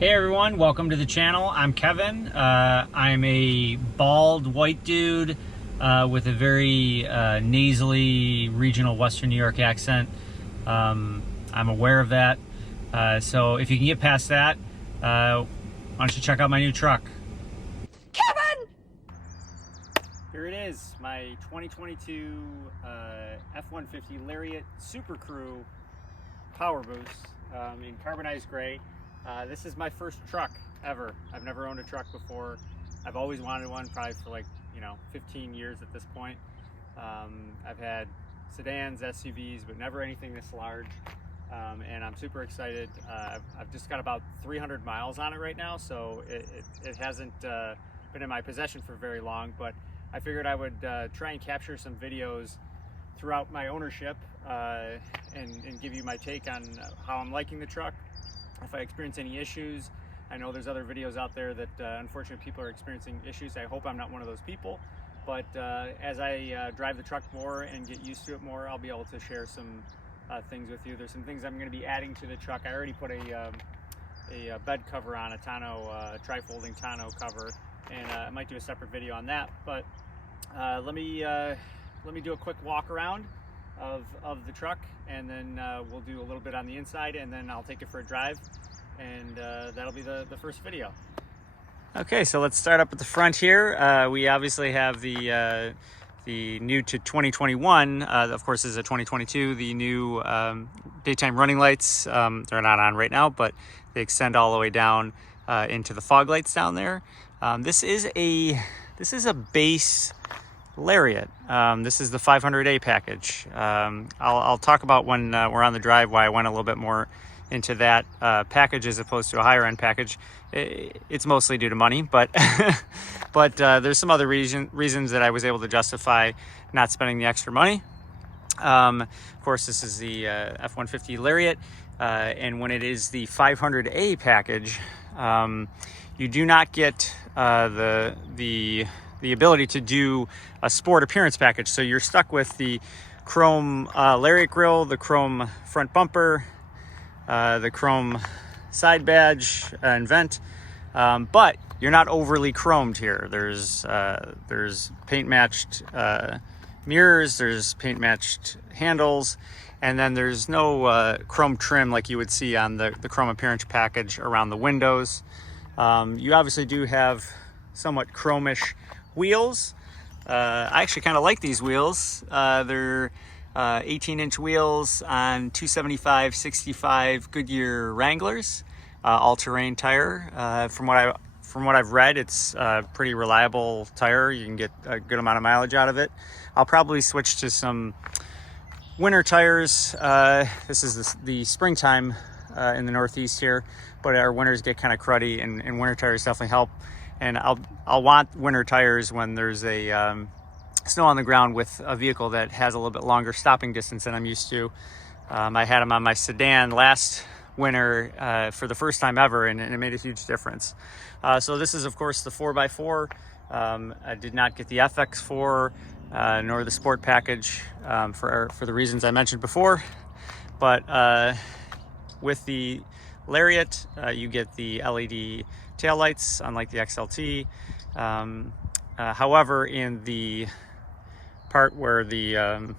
Hey everyone, welcome to the channel. I'm Kevin. I'm a bald white dude with a very nasally regional Western New York accent. I'm aware of that. So if you can get past that, why don't you check out my new truck? Kevin! Here it is, my 2022 F150 Lariat Super Crew Powerboost in carbonized gray. This is my first truck ever. I've never owned a truck before. I've always wanted one, probably for 15 years at this point. I've had sedans, SUVs, but never anything this large. And I'm super excited. I've just got about 300 miles on it right now, so it hasn't been in my possession for very long, but I figured I would try and capture some videos throughout my ownership and give you my take on how I'm liking the truck. If I experience any issues, I know there's other videos out there that unfortunately people are experiencing issues. I hope I'm not one of those people, but as I drive the truck more and get used to it more, I'll be able to share some things with you. There's some things I'm going to be adding to the truck. I already put a bed cover on, a tonneau, tri-folding tonneau cover, and I might do a separate video on that. But let me do a quick walk around of the truck, and then we'll do a little bit on the inside, and then I'll take it for a drive, and that'll be the first video. Okay, so let's start up at the front here. We obviously have the new to 2021, of course this is a 2022, the new daytime running lights. They're not on right now, but they extend all the way down into the fog lights down there. This is a base Lariat. This is the 500A package. I'll talk about when we're on the drive why I went a little bit more into that package as opposed to a higher end package. It's mostly due to money, but but there's some other reasons that I was able to justify not spending the extra money. Of course, this is the F150 Lariat, and when it is the 500A package, you do not get the ability to do a sport appearance package. So you're stuck with the chrome Lariat grille, the chrome front bumper, the chrome side badge and vent, but you're not overly chromed here. There's paint matched mirrors, there's paint matched handles, and then there's no chrome trim like you would see on the chrome appearance package around the windows. You obviously do have somewhat chromish wheels. I actually kind of like these wheels. They're 18-inch wheels on 275/65 Goodyear Wranglers, all-terrain tire. From what I've read, it's a pretty reliable tire. You can get a good amount of mileage out of it. I'll probably switch to some winter tires. This is the springtime in the Northeast here, but our winters get kind of cruddy, and winter tires definitely help. And I'll want winter tires when there's a snow on the ground with a vehicle that has a little bit longer stopping distance than I'm used to. I had them on my sedan last winter for the first time ever, and it made a huge difference. So this is, of course, the 4x4. I did not get the FX4 nor the Sport package for the reasons I mentioned before. But with the Lariat, you get the LED taillights, unlike the XLT. However, in the part where the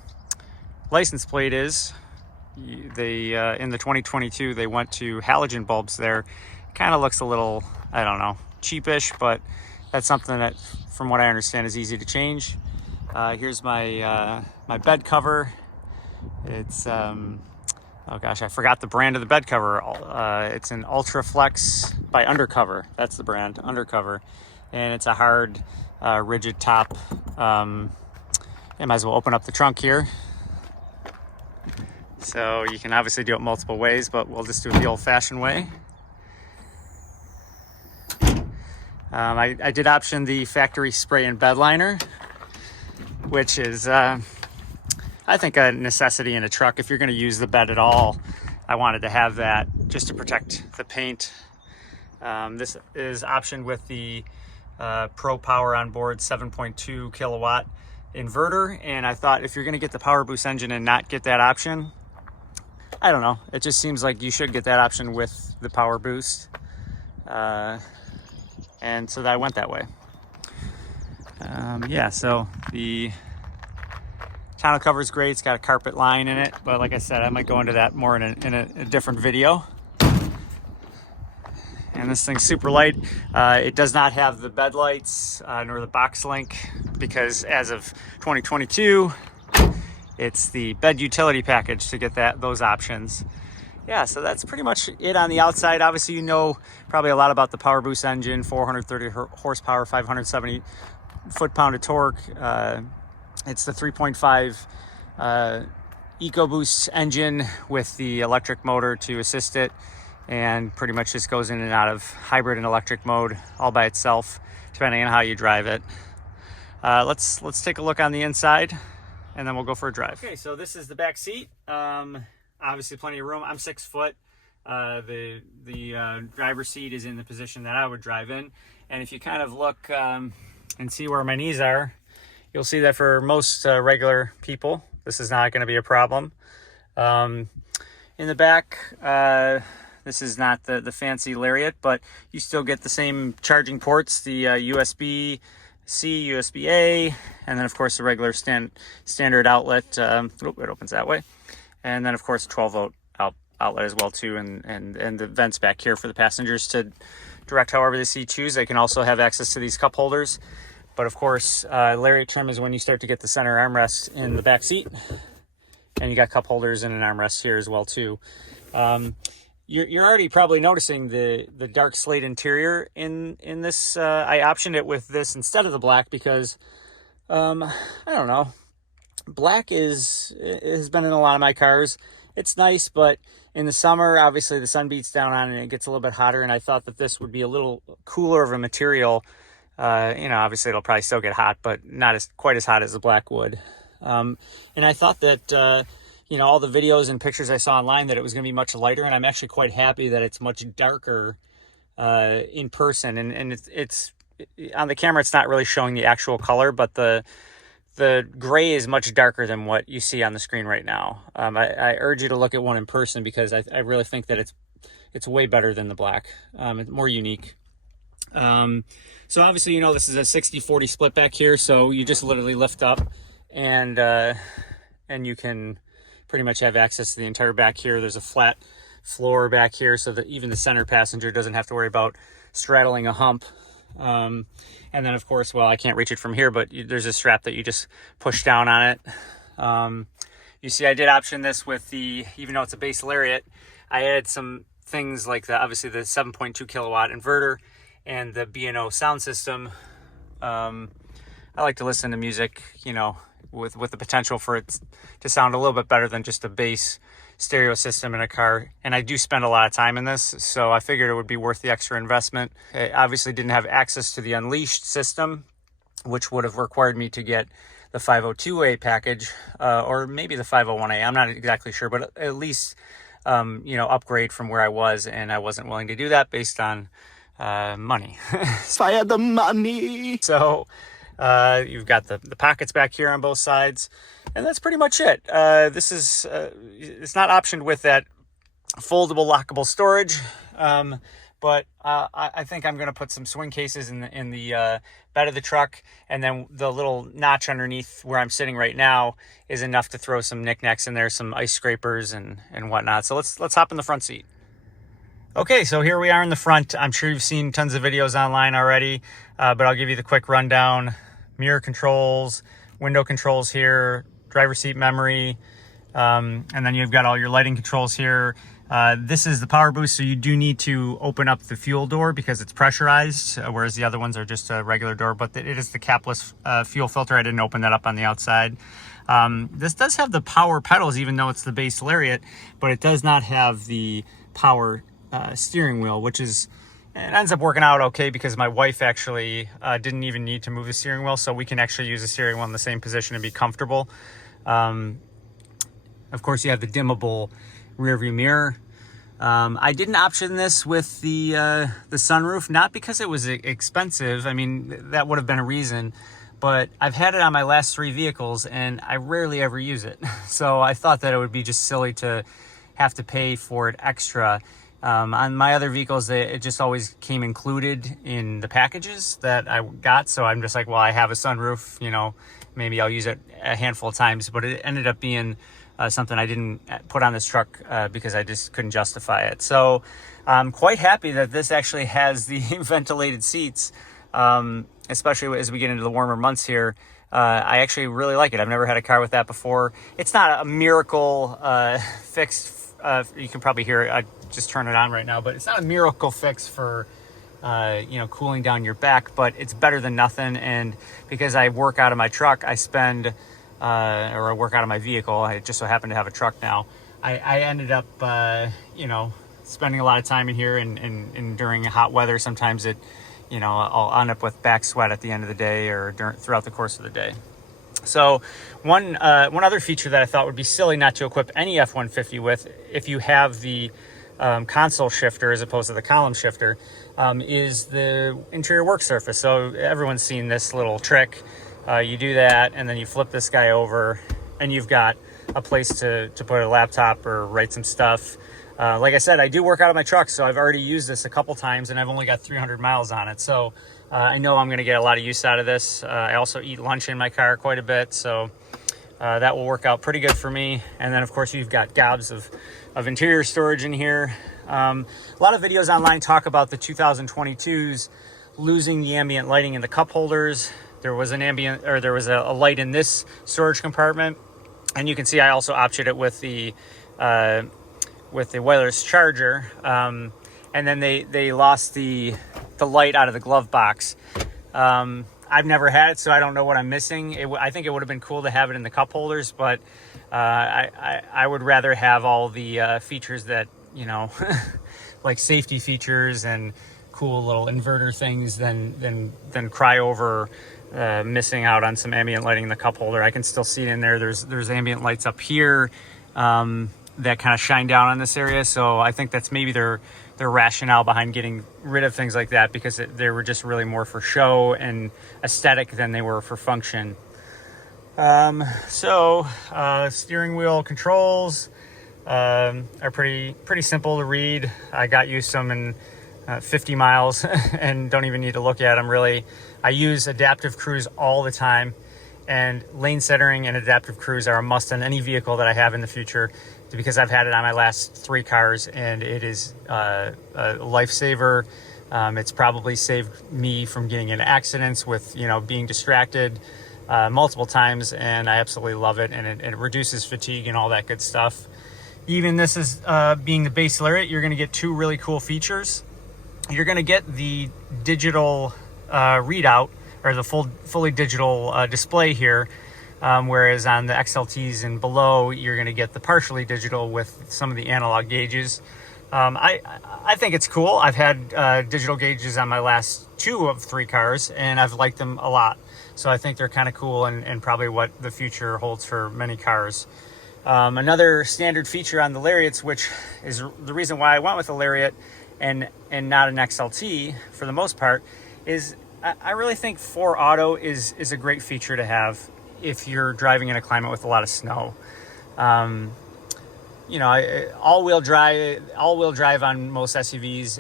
license plate is, they in the 2022 they went to halogen bulbs there. Kind of looks a little, I don't know, cheapish, but that's something that, from what I understand, is easy to change. Here's my my bed cover. It's oh gosh, I forgot the brand of the bed cover. It's an Ultraflex by Undercover. That's the brand, Undercover. And it's a hard, rigid top. I might as well open up the trunk here. So you can obviously do it multiple ways, but we'll just do it the old-fashioned way. I did option the factory spray and bed liner, which is I think a necessity in a truck. If you're going to use the bed at all, I wanted to have that just to protect the paint. This is optioned with the Pro Power on board 7.2 kilowatt inverter, and I thought if you're going to get the Powerboost engine and not get that option, I don't know, it just seems like you should get that option with the Powerboost. and so that I went that way. Yeah, so the tonneau cover is great. It's got a carpet line in it, but like I said, I might go into that more in a different video. And this thing's super light. It does not have the bed lights nor the box link, because as of 2022, it's the bed utility package to get those options. Yeah, so that's pretty much it on the outside. Obviously, you know probably a lot about the Powerboost engine, 430 horsepower, 570 foot-pound of torque. It's the 3.5 EcoBoost engine with the electric motor to assist it, and pretty much just goes in and out of hybrid and electric mode all by itself, depending on how you drive it. Let's take a look on the inside, and then we'll go for a drive. Okay, so this is the back seat. Obviously plenty of room. I'm 6 foot. The driver's seat is in the position that I would drive in. And if you kind of look and see where my knees are, you'll see that for most regular people, this is not going to be a problem. In the back, this is not the fancy Lariat, but you still get the same charging ports, the USB-C, USB-A, and then of course the regular standard outlet. It opens that way. And then of course a 12-volt outlet as well too, and the vents back here for the passengers to direct however they choose. They can also have access to these cup holders. But of course, Lariat trim is when you start to get the center armrest in the back seat, and you got cup holders and an armrest here as well too. You're already probably noticing the dark slate interior in this. I optioned it with this instead of the black because I don't know. Black has been in a lot of my cars. It's nice, but in the summer, obviously the sun beats down on it and it gets a little bit hotter, and I thought that this would be a little cooler of a material. Obviously it'll probably still get hot, but not quite as hot as the black would. And I thought that, all the videos and pictures I saw online, that it was going to be much lighter, and I'm actually quite happy that it's much darker in person. And it's on the camera, it's not really showing the actual color, but the gray is much darker than what you see on the screen right now. I urge you to look at one in person, because I really think that it's way better than the black. It's more unique. So obviously, this is a 60-40 split back here. So you just literally lift up and you can pretty much have access to the entire back here. There's a flat floor back here so that even the center passenger doesn't have to worry about straddling a hump. And then of course, well, I can't reach it from here, but there's a strap that you just push down on it. You see, I did option this with even though it's a base Lariat, I added some things like obviously the 7.2 kilowatt inverter and the B&O sound system. I like to listen to music, with the potential for it to sound a little bit better than just a base stereo system in a car. And I do spend a lot of time in this, so I figured it would be worth the extra investment. I obviously didn't have access to the Unleashed system, which would have required me to get the 502A package, or maybe the 501A. I'm not exactly sure, but at least, upgrade from where I was, and I wasn't willing to do that based on money. Fire the money. So you've got the pockets back here on both sides, and that's pretty much it. This is it's not optioned with that foldable lockable storage, but I think I'm going to put some swing cases in the bed of the truck, and then the little notch underneath where I'm sitting right now is enough to throw some knickknacks in there, some ice scrapers and whatnot. So let's hop in the front seat. Okay, so here we are in the front. I'm sure you've seen tons of videos online already, but I'll give you the quick rundown. Mirror controls, window controls here, driver seat memory, and then you've got all your lighting controls here. This is the Powerboost, so you do need to open up the fuel door because it's pressurized, whereas the other ones are just a regular door, but it is the capless fuel filter. I didn't open that up on the outside. This does have the power pedals, even though it's the base Lariat, but it does not have the power steering wheel, which it ends up working out okay because my wife actually didn't even need to move the steering wheel, so we can actually use the steering wheel in the same position and be comfortable. Of course, you have the dimmable rear view mirror. I didn't option this with the sunroof, not because it was expensive. I mean, that would have been a reason, but I've had it on my last 3 vehicles and I rarely ever use it. So I thought that it would be just silly to have to pay for it extra On my other vehicles, it just always came included in the packages that I got. So I'm just like, well, I have a sunroof, you know, maybe I'll use it a handful of times. But it ended up being something I didn't put on this truck because I just couldn't justify it. So I'm quite happy that this actually has the ventilated seats, especially as we get into the warmer months here. I actually really like it. I've never had a car with that before. It's not a miracle fix. You can probably hear it. I just turn it on right now, but it's not a miracle fix for you know, cooling down your back, but it's better than nothing. And because I work out of my truck, I spend or I work out of my vehicle. I just so happen to have a truck now. I ended up you know, spending a lot of time in here, and during hot weather, sometimes it, you know, I'll end up with back sweat at the end of the day or throughout the course of the day. So one other feature that I thought would be silly not to equip any F-150 with, if you have the console shifter as opposed to the column shifter, is the interior work surface. So everyone's seen this little trick. You do that, and then you flip this guy over, and you've got a place to put a laptop or write some stuff. Like I said, I do work out of my truck, so I've already used this a couple times, and I've only got 300 miles on it. So I know I'm going to get a lot of use out of this. I also eat lunch in my car quite a bit, so that will work out pretty good for me. And then, of course, you've got gobs of interior storage in here. A lot of videos online talk about the 2022s losing the ambient lighting in the cup holders. There was an ambient, or there was a light in this storage compartment, and you can see I also optioned it with the wireless charger. And then they lost the light out of the glove box. I've never had it, so I don't know what I'm missing. I think it would have been cool to have it in the cup holders, but I would rather have all the features that, you know, like safety features and cool little inverter things than cry over missing out on some ambient lighting in the cup holder. I can still see it in there. There's ambient lights up here that kind of shine down on this area, so I think that's maybe their rationale behind getting rid of things like that, because they were just really more for show and aesthetic than they were for function. Steering wheel controls are pretty simple to read. I got used to them in 50 miles and don't even need to look at them really. I use adaptive cruise all the time, and lane centering and adaptive cruise are a must on any vehicle that I have in the future, because I've had it on my last 3 cars, and it is a lifesaver. It's probably saved me from getting in accidents with, you know, being distracted multiple times, and I absolutely love it, and it reduces fatigue and all that good stuff. Even this is being the base Lariat, you're going to get 2 really cool features. You're going to get the digital readout, or the fully digital display here, whereas on the XLTs and below, you're going to get the partially digital with some of the analog gauges. I think it's cool. I've had digital gauges on my last 2 of 3 cars, and I've liked them a lot. So I think they're kind of cool, and probably what the future holds for many cars. Another standard feature on the Lariats, which is the reason why I went with the Lariat and not an XLT for the most part, is I really think 4 Auto is a great feature to have if you're driving in a climate with a lot of snow. You know, all-wheel drive on most SUVs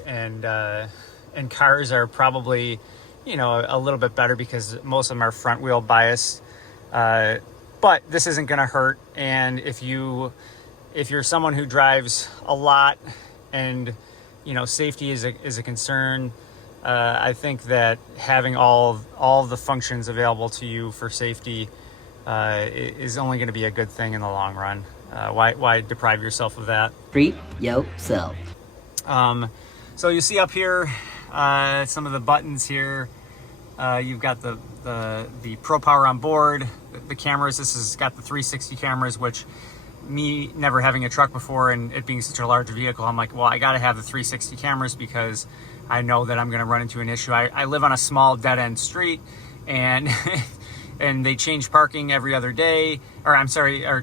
and cars are probably, you know, a little bit better because most of them are front wheel bias. But this isn't going to hurt. And if you're someone who drives a lot and, you know, safety is a concern, I think that having all the functions available to you for safety is only going to be a good thing in the long run. Why deprive yourself of that? Treat yourself. So you see up here some of the buttons here. You've got the Pro Power on board, the cameras. This has got the 360 cameras, which, me never having a truck before and it being such a large vehicle, I'm like, well, I got to have the 360 cameras because I know that I'm going to run into an issue. I live on a small dead-end street, and and they change parking every other day, or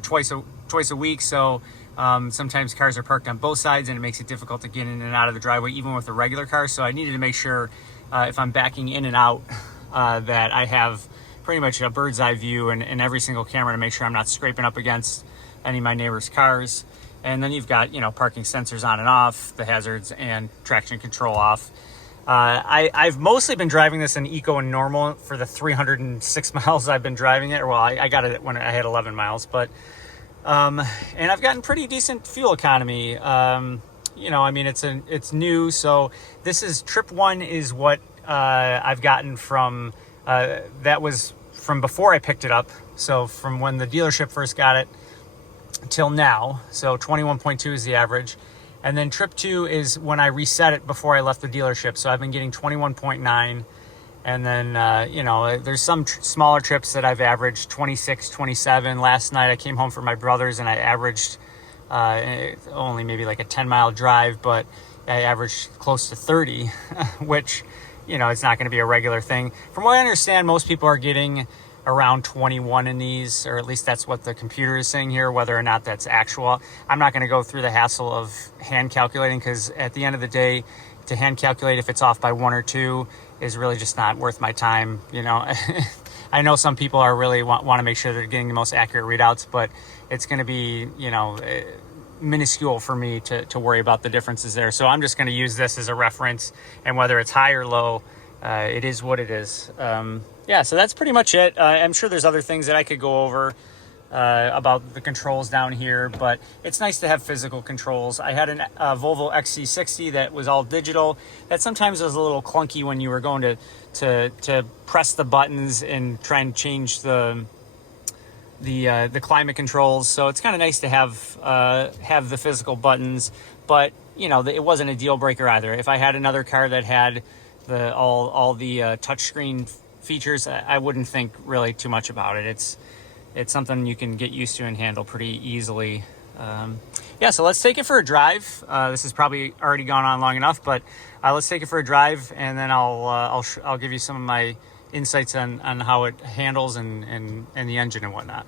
twice a week. So sometimes cars are parked on both sides, and it makes it difficult to get in and out of the driveway, even with a regular car. So I needed to make sure if I'm backing in and out that I have pretty much a bird's eye view in every single camera to make sure I'm not scraping up against any of my neighbors' cars. And then you've got, parking sensors on and off, the hazards and traction control off. I've mostly been driving this in eco and normal for the 306 miles I've been driving it. Well, I got it when I had 11 miles, but, and I've gotten pretty decent fuel economy. It's new. So this is trip 1 is what, I've gotten from, that was from before I picked it up. So from when the dealership first got it till now. So 21.2 is the average. And then trip 2 is when I reset it before I left the dealership. So I've been getting 21.9. And then, there's some smaller trips that I've averaged 26, 27. Last night I came home from my brother's and I averaged only maybe like a 10-mile drive, but I averaged close to 30, which, it's not going to be a regular thing. From what I understand, most people are getting around 21 in these, or at least that's what the computer is saying here. Whether or not that's actual, I'm not going to go through the hassle of hand calculating, because at the end of the day, to hand calculate if it's off by 1 or 2 is really just not worth my time. I know some people are really want to make sure they're getting the most accurate readouts, but it's going to be, minuscule for me to worry about the differences there. So I'm just going to use this as a reference, and whether it's high or low, it is what it is. So that's pretty much it. I'm sure there's other things that I could go over about the controls down here, but it's nice to have physical controls. I had a Volvo XC60 that was all digital. That sometimes was a little clunky when you were going to press the buttons and try and change the climate controls. So it's kind of nice to have the physical buttons, but it wasn't a deal breaker either. If I had another car that had all the touchscreen features, I wouldn't think really too much about it. It's something you can get used to and handle pretty easily. So let's take it for a drive. This has probably already gone on long enough, but let's take it for a drive, and then I'll give you some of my insights on how it handles and the engine and whatnot.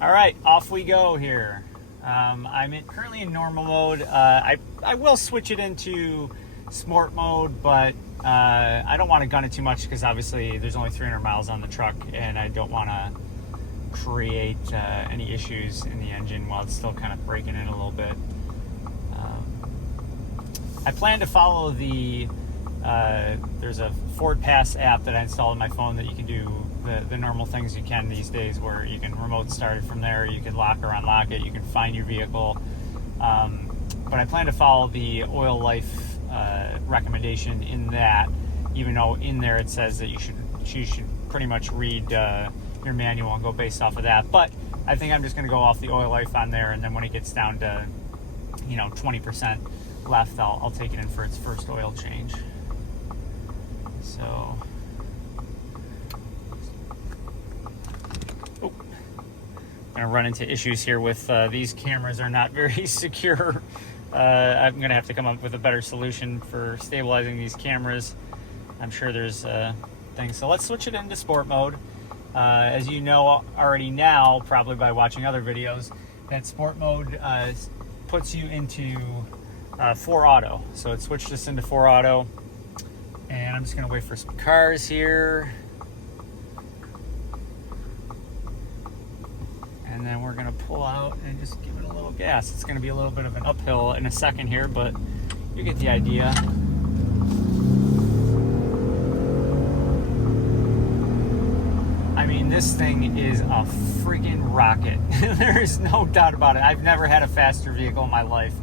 All right, off we go here. I'm currently in normal mode. I will switch it into sport mode, but I don't want to gun it too much, because obviously there's only 300 miles on the truck, and I don't want to create any issues in the engine while it's still kind of breaking in a little bit. I plan to follow there's a Ford Pass app that I installed on my phone that you can do the normal things you can these days, where you can remote start it from there, you can lock or unlock it, you can find your vehicle. But I plan to follow the oil life recommendation in that, even though in there it says that you should pretty much read your manual and go based off of that. But I think I'm just going to go off the oil life on there, and then when it gets down to 20% left, I'll take it in for its first oil change. So gonna run into issues here with these cameras are not very secure. I'm gonna have to come up with a better solution for stabilizing these cameras. I'm sure there's things. So let's switch it into sport mode. As you know already now, probably by watching other videos, that sport mode puts you into 4 auto. So it switched us into 4 auto, and I'm just gonna wait for some cars here. And then we're gonna pull out and just give it a little gas. It's gonna be a little bit of an uphill in a second here, but you get the idea. I mean, this thing is a freaking rocket. There's no doubt about it. I've never had a faster vehicle in my life.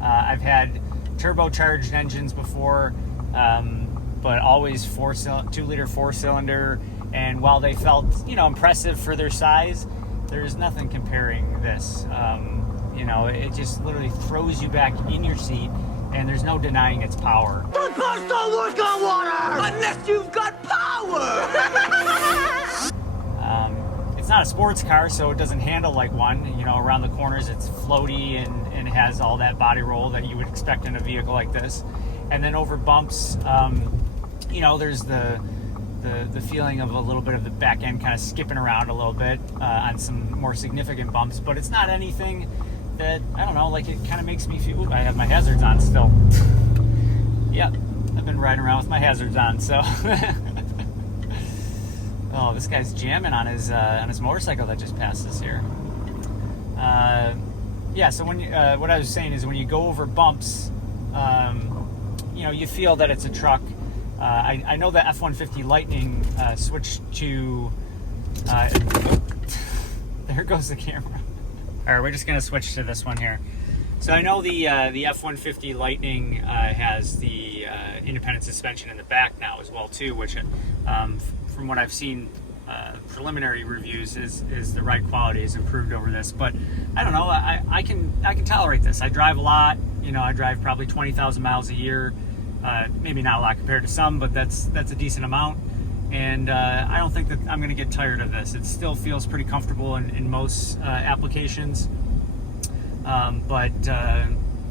I've had turbocharged engines before, but always 2-liter 4-cylinder. And while they felt, impressive for their size, there's nothing comparing this. It just literally throws you back in your seat, and there's no denying its power. The cars don't work on water unless you've got power. It's not a sports car, so it doesn't handle like one. Around the corners it's floaty and it has all that body roll that you would expect in a vehicle like this. And then over bumps, there's the feeling of a little bit of the back end kind of skipping around a little bit on some more significant bumps, but it's not anything that, I don't know, like it kind of makes me feel, ooh, I have my hazards on still. Yep, I've been riding around with my hazards on, so. Oh, this guy's jamming on his motorcycle that just passed us here. Yeah, so when what I was saying is when you go over bumps, you know, you feel that it's a truck. I know the F-150 Lightning switched to, there goes the camera. All right, we're just gonna switch to this one here. So I know the F-150 Lightning has the independent suspension in the back now as well too, which from what I've seen, preliminary reviews is the ride quality is improved over this. But I don't know, I can tolerate this. I drive a lot, you know, I drive probably 20,000 miles a year. Maybe not a lot compared to some, but that's a decent amount. And I don't think that I'm going to get tired of this. It still feels pretty comfortable in most applications. But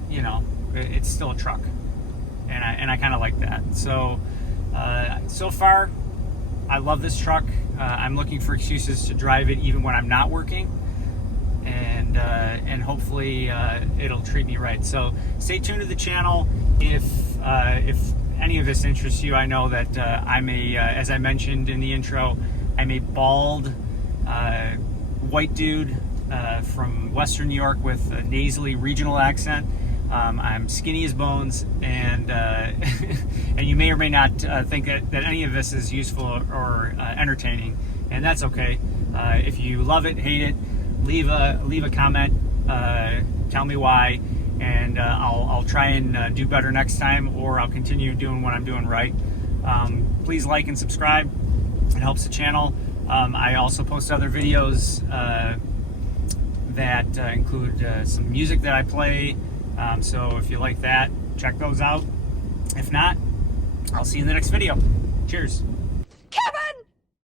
you know, it's still a truck, and I kind of like that. So so far, I love this truck. I'm looking for excuses to drive it even when I'm not working, and hopefully it'll treat me right. So stay tuned to the channel if any of this interests you. I know that I'm as I mentioned in the intro, I'm a bald white dude from Western New York with a nasally regional accent. I'm skinny as bones, and and you may or may not think that any of this is useful or entertaining, and that's okay. If you love it, hate it, leave a comment, tell me why, and I'll try and do better next time, or I'll continue doing what I'm doing right. Please like and subscribe. It helps the channel. I also post other videos that include some music that I play. So if you like that, check those out. If not, I'll see you in the next video. Cheers. Kevin!